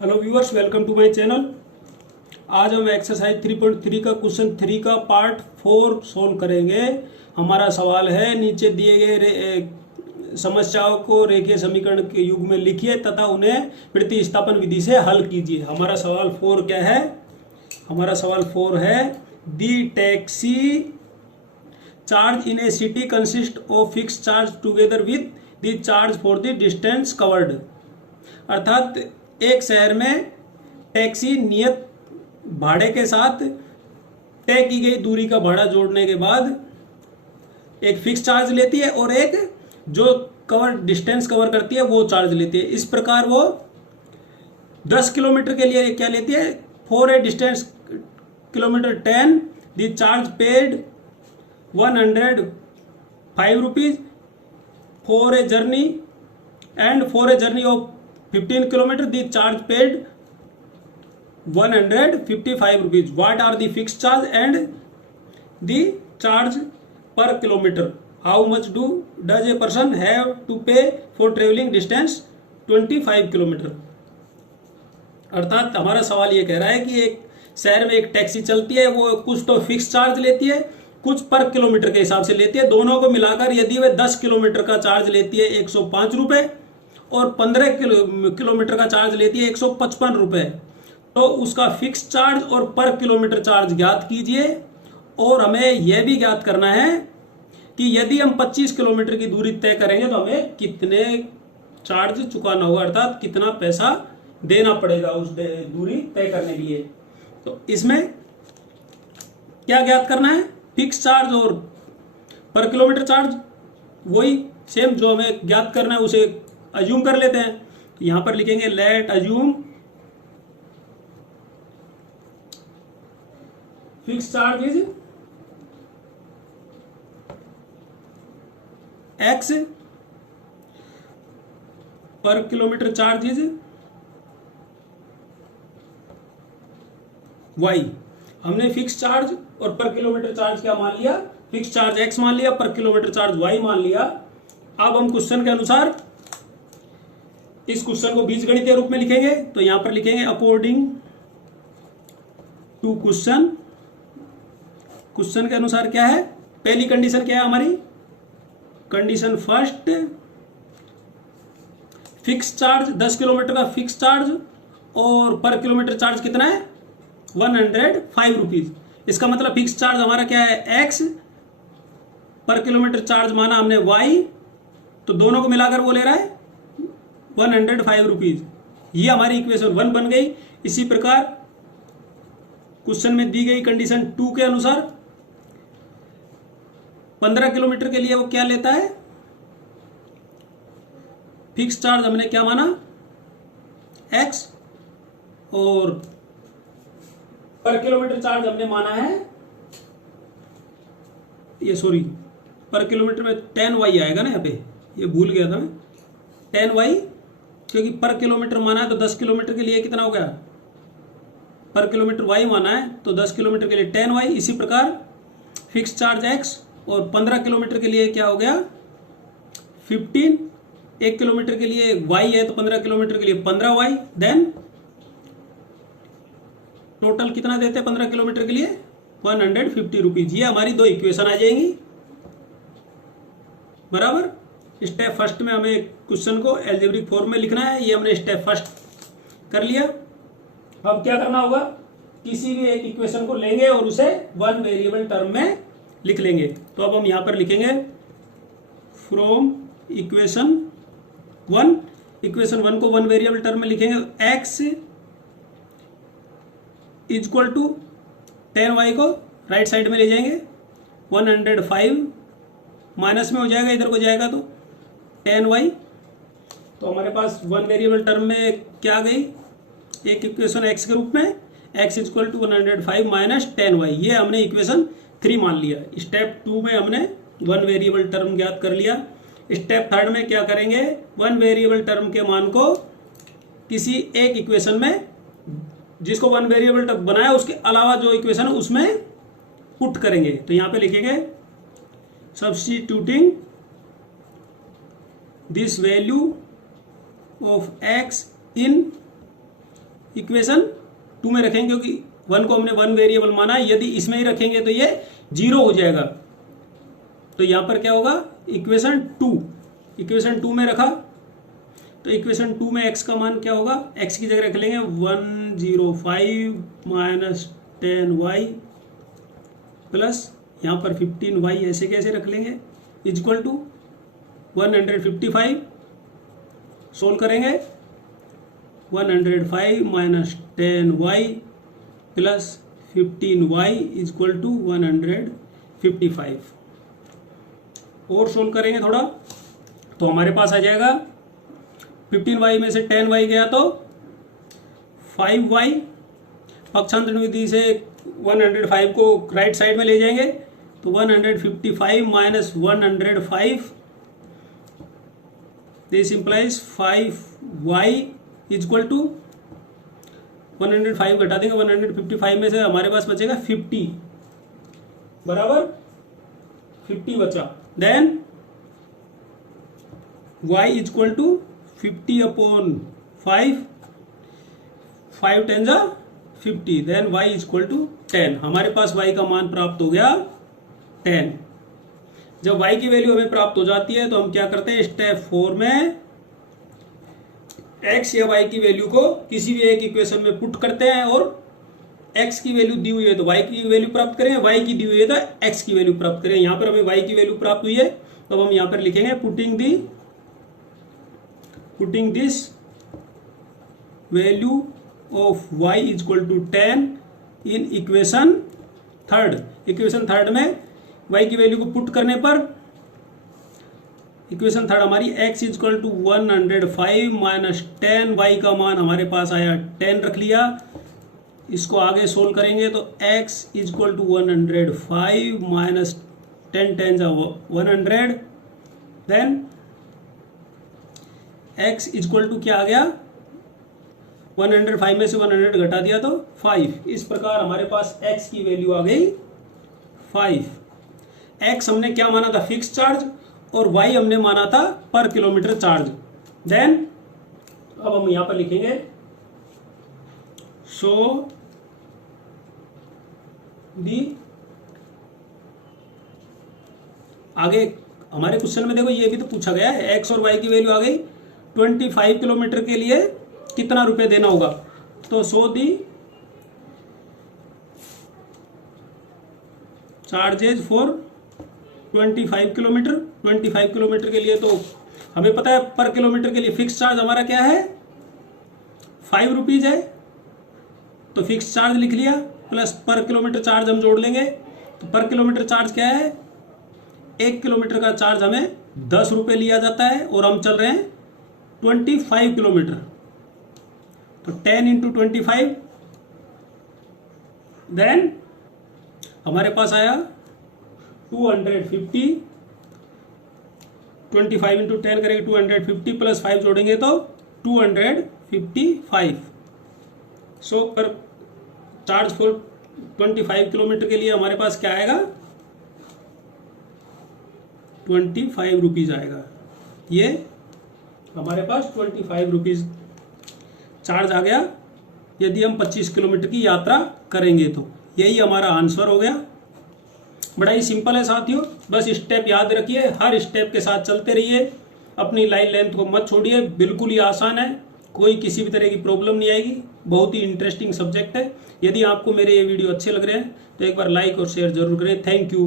Hello viewers, welcome to my channel. आज हम exercise 3.3 का क्वेश्चन 3 का पार्ट 4 सोल्व करेंगे। हमारा सवाल है, नीचे दिए गए समस्याओं को रेखीय समीकरण के युग में लिखिए तथा उन्हें प्रतिस्थापन विधि से हल कीजिए। हमारा सवाल 4 क्या है? हमारा सवाल 4 है, the taxi charge in a city consist of fix charge together with the charge for the distance covered. अर्थात एक शहर में टैक्सी नियत भाड़े के साथ तय की गई दूरी का भाड़ा जोड़ने के बाद एक फिक्स चार्ज लेती है और एक जो डिस्टेंस कवर करती है वो चार्ज लेती है। इस प्रकार वो 10 किलोमीटर के लिए क्या लेती है? For a distance kilometre 10 the charge paid 105 rupees for a journey and for a journey of 15 kilometer the charge paid 155 rupees. What are the fixed charge and the charge per kilometer? How much does a person have to pay for traveling distance 25 kilometer? अर्थात हमारा सवाल ये कह रहा है कि एक शहर में एक टैक्सी चलती है, वो कुछ तो फिक्स चार्ज लेती है, कुछ पर किलोमीटर के हिसाब से लेती है। दोनों को मिलाकर यदि वे 10 किलोमीटर का चार्ज लेती है 105 रुपए और 15 किलोमीटर का चार्ज लेती है 155 रुपए, तो उसका फिक्स चार्ज और पर किलोमीटर चार्ज ज्ञात कीजिए। और हमें यह भी ज्ञात करना है कि यदि हम 25 किलोमीटर की दूरी तय करेंगे तो हमें कितने चार्ज चुकाना होगा, अर्थात कितना पैसा देना पड़ेगा उस दूरी तय करने के लिए। तो इसमें क्या ज्ञात करना है? फिक्स चार्ज और पर किलोमीटर चार्ज, वही सेम जो हमें ज्ञात करना है उसे अज्यूम कर लेते हैं। तो यहां पर लिखेंगे late assume fix charge is x, पर किलोमीटर चार्ज इज वाई। हमने फिक्स चार्ज और पर किलोमीटर चार्ज क्या मान लिया? फिक्स चार्ज एक्स मान लिया, पर किलोमीटर चार्ज वाई मान लिया। अब हम क्वेश्चन के अनुसार इस क्वेश्चन को बीजगणितीय रूप में लिखेंगे। तो यहां पर लिखेंगे अकॉर्डिंग टू क्वेश्चन। क्वेश्चन के अनुसार क्या है? पहली कंडीशन क्या है हमारी? Condition first, fix charge 10 kilometre का फिक्स चार्ज और पर किलोमीटर चार्ज कितना है? 105 रुपीज। इसका मतलब फिक्स चार्ज हमारा क्या है? एक्स, पर किलोमीटर चार्ज माना हमने वाई, तो दोनों को मिलाकर वो ले रहा है 105 रुपीज। ये हमारी इक्वेशन 1 बन गई। इसी प्रकार क्वेश्चन में दी गई कंडीशन 2 के अनुसार 15 किलोमीटर के लिए वो क्या लेता है? फिक्स चार्ज हमने क्या माना? एक्स, और पर किलोमीटर चार्ज हमने माना है, ये सॉरी, पर किलोमीटर में 10y आएगा ना, यहाँ पे ये भूल गया था मैं, 10y, क्योंकि पर किलोमीटर माना है तो 10 किलोमीटर के लिए कितना हो गया? पर किलोमीटर y माना है तो 10 किलोमीटर के लिए 10y। इसी प्रकार फिक्स चार्ज x और 15 किलोमीटर के लिए क्या हो गया? 15। 1 किलोमीटर के लिए y है तो 15 किलोमीटर के लिए 15y। देन टोटल कितना देते हैं 15 किलोमीटर के लिए? 150 रुपीज। ये हमारी दो इक्वेशन आ जाएंगी, बराबर। स्टेप फर्स्ट में हमें क्वेश्चन को एल्जेब्रिक फॉर्म में लिखना है, ये हमने स्टेप फर्स्ट कर लिया। अब क्या करना होगा? किसी भी एक इक्वेशन को लेंगे और उसे वन वेरिएबल टर्म में लिख लेंगे। तो अब हम यहां पर लिखेंगे फ्रॉम इक्वेशन 1। इक्वेशन 1 को वन वेरिएबल टर्म में लिखेंगे। एक्स इक्वल टू 10y को राइट साइड में ले जाएंगे, 105 माइनस में हो जाएगा, इधर को जाएगा तो 10y। तो हमारे पास वन वेरिएबल टर्म में क्या आ गई? एक इक्वेशन x के रूप में, x equal to 105 minus 10y। ये हमने इक्वेशन 3 मान लिया। स्टेप 2 में हमने वन वेरिएबल टर्म ज्ञात कर लिया। स्टेप थर्ड में क्या करेंगे? वन वेरिएबल टर्म के मान को किसी एक इक्वेशन में, जिसको वन वेरिएबल टर्म बनाया उसके अलावा जो इक्वेशन है उसमें पुट करेंगे। तो यहां पे लिखेंगे substituting this value of x in equation 2 में रखेंगे, क्योंकि 1 को हमने 1 वेरिएबल माना है। यदि इसमें ही रखेंगे तो ये 0 हो जाएगा। तो यहां पर क्या होगा, इक्वेशन 2 में रखा, तो इक्वेशन 2 में x का मान क्या होगा, x की जगह रख लेंगे 105 माइनस 10y प्लस यहाँ पर 15y, ऐसे कैसे रख लेंगे, इक्वल टू 155। सोल्व करेंगे 105 minus 10y plus 15y equal to 155। और सोल्व करेंगे थोड़ा, तो हमारे पास आ जाएगा 15y में से 10y गया तो 5y, पक्षांतर विधि से 105 को राइट साइड में ले जाएंगे तो 155 minus 105, this implies 5y equal to 105 घटा देंगे 155 में से हमारे पास बचेगा 50, बराबर 50 बचा। Then y equal to 50 upon 5 10 जा 50, देन y इक्वल टू 10। हमारे पास y का मान प्राप्त हो गया 10। जब y की वैल्यू हमें प्राप्त हो जाती है तो हम क्या करते हैं, स्टेप 4 में x या y की वैल्यू को किसी भी एक इक्वेशन में पुट करते हैं, और x की वैल्यू दी हुई है तो y की वैल्यू प्राप्त करें, y की दी हुई है तो x की वैल्यू प्राप्त करें। यहां पर हमें y की वैल्यू प्राप्त हुई है तो हम यहां पर लिखेंगे putting this value of y equal to 10 in equation third में y की वैल्यू को पुट करने पर इक्वेशन थर्ड हमारी x equal to 105 minus 10y का मान हमारे पास आया 10 रख लिया। इसको आगे सोल्व करेंगे तो x इक्वल टू 105 माइनस 10 जा 100, देन x इक्वल टू क्या आ गया, 105 में से 100 घटा दिया तो 5। इस प्रकार हमारे पास x की वैल्यू आ गई 5। x हमने क्या माना था, फिक्स चार्ज, और y हमने माना था पर किलोमीटर चार्ज। देन अब हम यहां पर लिखेंगे सो दी, आगे हमारे क्वेश्चन में देखो ये भी तो पूछा गया है, x और y की वैल्यू आ गई। 25 किलोमीटर के लिए कितना रुपए देना होगा, तो सो दी चार्जेज फॉर 25 किलोमीटर के लिए, तो हमें पता है पर किलोमीटर के लिए फिक्स चार्ज हमारा क्या है, 5 रुपीज है, तो फिक्स चार्ज लिख लिया, प्लस पर किलोमीटर चार्ज हम जोड़ लेंगे। तो पर किलोमीटर चार्ज क्या है, 1 किलोमीटर का चार्ज हमें 10 रुपए लिया जाता है, और हम चल रहे हैं 25 किलोमीटर, तो 10 इंटू 25, देन हमारे पास आया 250, 25 इंटू 10 करेंगे 250 प्लस 5 जोड़ेंगे तो 255। सो पर चार्ज फॉर 25 किलोमीटर के लिए हमारे पास क्या आएगा, 25 रुपीज आएगा। ये हमारे पास 25 रुपीज चार्ज आ गया यदि हम 25 किलोमीटर की यात्रा करेंगे तो। यही हमारा आंसर हो गया। बड़ा ही सिंपल है साथियों, बस स्टेप याद रखिए, हर स्टेप के साथ चलते रहिए, अपनी लाइन लेंथ को मत छोड़िए, बिल्कुल ही आसान है, कोई किसी भी तरह की प्रॉब्लम नहीं आएगी, बहुत ही इंटरेस्टिंग सब्जेक्ट है। यदि आपको मेरे ये वीडियो अच्छे लग रहे हैं तो एक बार लाइक और शेयर जरूर करें। Thank you.